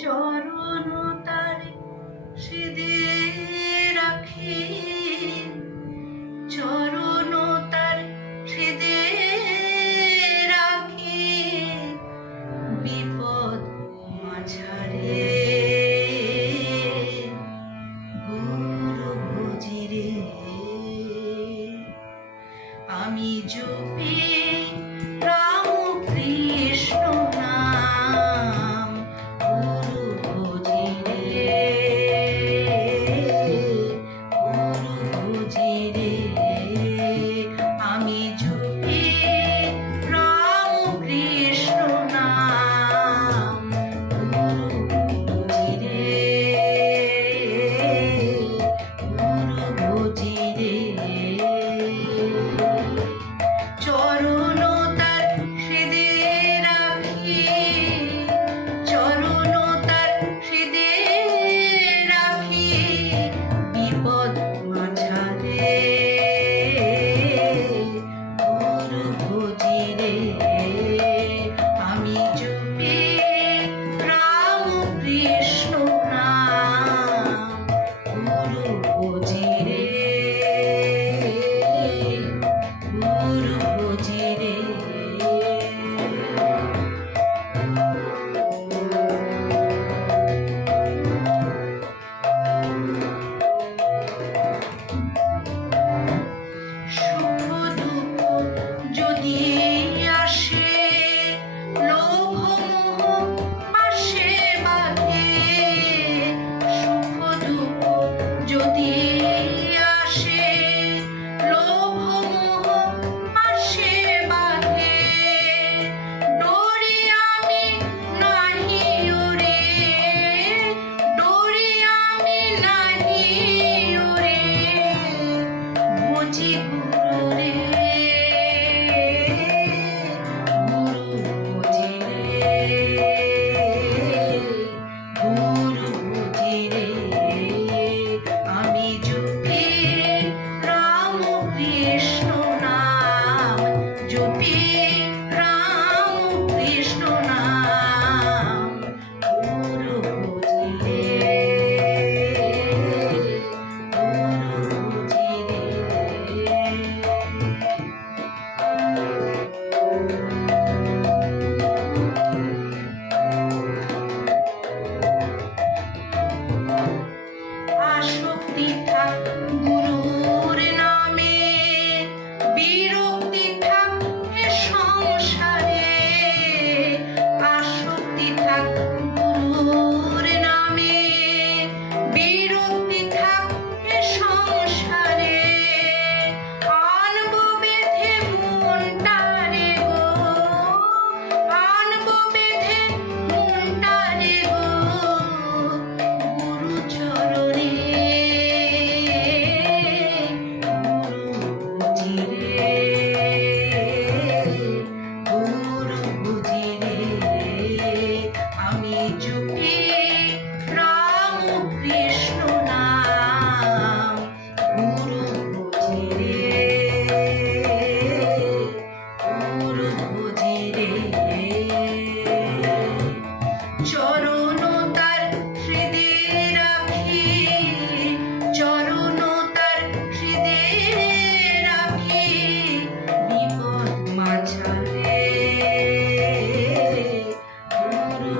চরণ তারে হৃদে রাখি, চরণ তার হৃদে রাখি, বিপদ মাঝারে গুরু ভজিরে আমি জপি রাম কৃষ্ণ নাম, গুরু ভজিরে আমি জপি রাম কৃষ্ণ নাম, গুরু ভজিরে চরণ তার হৃদে রাখি, চরণ তার হৃদে রাখি, বিপদ মাঝারে গুরু ভজিরে আমি জপি রাম কৃষ্ণ নাম, গুরু ভজিরে গুরু ভজিরে সুখ দুঃখ যদি আসে, লোভ মোহ পাশে বাঁধে, সুখ দুঃখ যদি আসে, লোভ মোহ পাশে বাঁধে, ডরি আমি নাহি ওরে, ডরি আমি নাহি ওরে, ভজি গুরু রে, গুরু ভজিরে গুরু ভজিরে আমি জপি রাম কৃষ্ণ নাম, জপি রাম কৃষ্ণ নাম, গুরু ভজিরে গুরু ভজিরে আসক্তি থাক গুরুর নামে, বিরক্তি থাক এ সংসারে, আসক্তি থাক গুরুর নামে, বিরক্তি থাক এ সংসারে, আনব বেঁধে মনটারে গো, আনব বেঁধে মনটারে গো, গুরু চরণে গুরু ভজিরে গুরু ভজিরে আমি জপি রাম কৃষ্ণ নাম, গুরু ভজিরে গুরু ভজিরে চরণ তার হৃদে রাখি, চরণ তার হৃদে রাখি, বিপদ মাঝারে গুরু